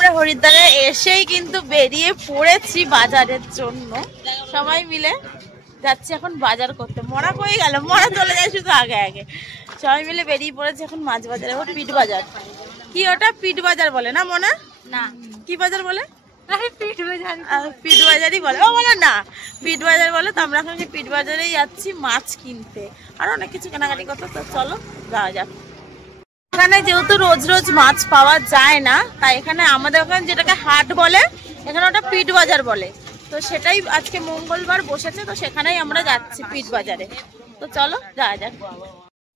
আমরা হরিদ্বারে এসেই কিন্তু বেরিয়ে পড়েছি বাজারের জন্য, সবাই মিলে যাচ্ছি এখন বাজার করতে। মরা কই গেল, মরা চলে যায় শুধু আগে আগে। সবাই মিলে বেরিয়ে পড়েছে এখন মাছ বাজারে, পিঠ বাজার। কি ওটা পিঠ বাজার বলে না মনে? না, কি বাজার বলে? পিঠ বাজারই বলে। ও বলে না, পিঠ বাজার বলে। তো আমরা এখন পিঠ বাজারেই যাচ্ছি মাছ কিনতে, আর অনেক কিছু কেনাকাটি করতে। তো চলো যাওয়া যাক। এখানে যেহেতু রোজ রোজ মাছ পাওয়া যায় না, তাই এখানে আমাদের ওখানে যেটাকে হাট বলে, এখানে ওটা পিঠ বাজার বলে। তো সেটাই আজকে মঙ্গলবার বসেছে, তো সেখানেই আমরা যাচ্ছি পিঠ বাজারে। তো চলো যাওয়া যাক।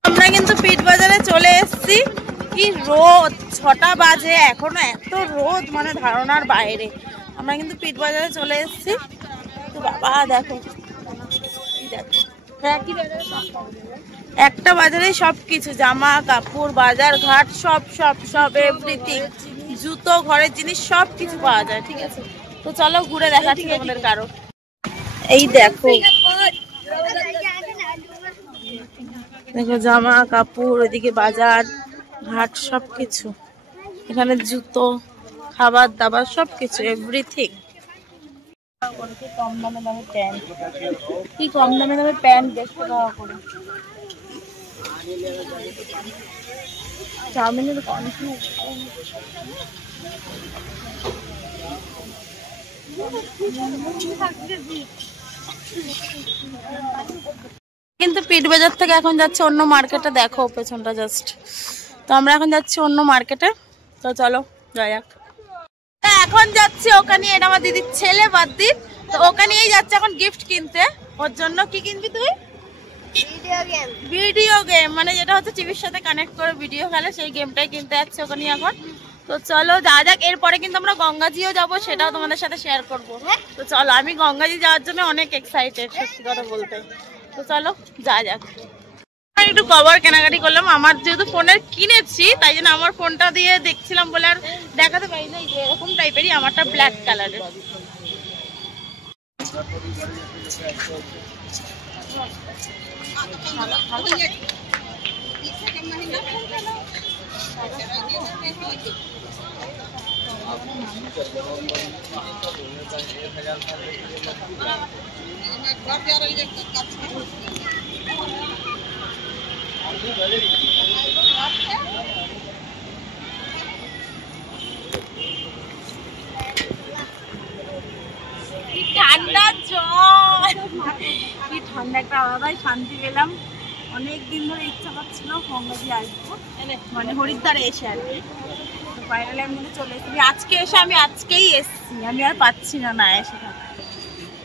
আমরা কিন্তু পিঠ বাজারে চলে এসেছি। কি রোদ, 6টা বাজে এখনো এত রোদ, মানে ধারণার বাইরে। আমরা কিন্তু পিঠ বাজারে চলে এসেছি। তো বাবা দেখো, একটা বাজারে সবকিছু, জামা কাপড় বাজার ঘাট সব সব সব এভরিথিং, জুতো ঘরের জিনিস সবকিছু পাওয়া যায়। ঠিক আছে, তো চলো ঘুরে দেখাচ্ছি আমাদের কারো। এই দেখো দেখো জামা কাপড়, ওইদিকে বাজার ঘাট সবকিছু। এখানে জুতো, খাবার দাবার সবকিছু এভরিথিং। কম দামে দামে প্যান্ট, কি কম দামে দামে প্যান্ট 150 টাকা করে। চাউমিনের কিন্তু পিঠ বাজার থেকে এখন যাচ্ছে অন্য মার্কেটে। দেখো পেছনটা জাস্ট। তো আমরা এখন যাচ্ছি অন্য মার্কেটে। তো চলো যাই যাক। এখন যাচ্ছি ওখানে, এটা আমার দিদির ছেলে বাদ্দির। তো ওখানেই যাচ্ছে এখন গিফট কিনতে। ওর জন্য কি কিনবি তুই? ভিডিও গেম, মানে যেটা হচ্ছে টিভির সাথে কানেক্ট করে ভিডিও খেলে, সেই গেমটাই কিনতে যাচ্ছে ওখানে এখন। তো চলো যা যাক। এরপরে কিন্তু আমরা গঙ্গাজিও যাবো, সেটাও তোমাদের সাথে শেয়ার করবো। তো চলো, আমি গঙ্গাজি যাওয়ার জন্য অনেক এক্সাইটেড সত্যি কথা বলতে। তো চলো যা যাক। একটু কভার কেনাকাটি করলাম। আমার যেহেতু ফোনের কিনেছি, তাই জন্য আমার ফোনটা দিয়ে দেখছিলাম বলে আর দেখাতে পারি না। এরকম টাইপেরই আমারটা, ব্ল্যাক কালারের। ঠান্ডা জল, কি ঠান্ডা, একটা আলাদাই শান্তি পেলাম। অনেকদিন ধরে ইচ্ছা করছিল গঙ্গাজি আসবো, মানে হরিদ্বারে এসে আর কি। ফাইনালি আমি চলে এসেছি আজকে এসে। আমি আজকেই এসেছি, আমি আর পাচ্ছি না না এসে থাকা।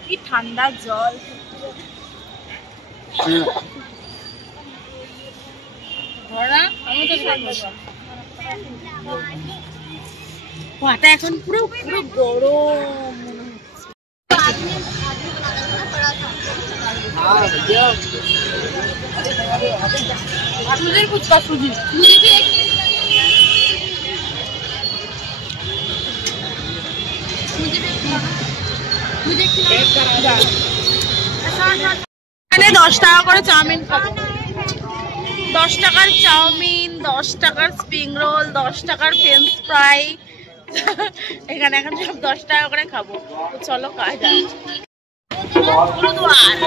কি ঠান্ডা জল, পাটা এখন পুরো পুরো গরম মনে হচ্ছে। সুজির ফুচকা, সুজি এখানে 10 টাকা করে চাউমিন খাবো। 10 টাকার চাউমিন, 10 টাকার স্প্রিং রোল, 10 টাকার ফ্রেঞ্চ ফ্রাই। এখানে এখন সব 10 টাকা করে খাবো। তো চলো কাজ। গুরুদুয়ার,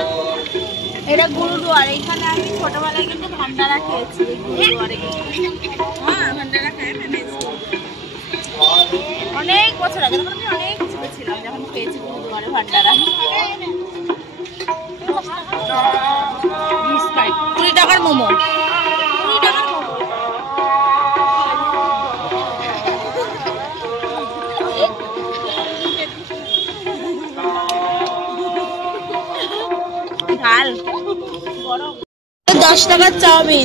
এটা গুরুদুয়ার। এখানে আমি ছোটবেলায় কিন্তু ভান্ডারা খেয়েছি গুরুদুয়ারে। হ্যাঁ ভান্ডারা খাই, অনেক বছর আগে, তখন আমি অনেক ছোট ছিলাম যখন খেয়েছি গুরুদুয়ারে ভান্ডারা। 20 টাকার মোমো, 20 টাকার মোমো। ঝাল গরম। 10 টাকার চাউমিন।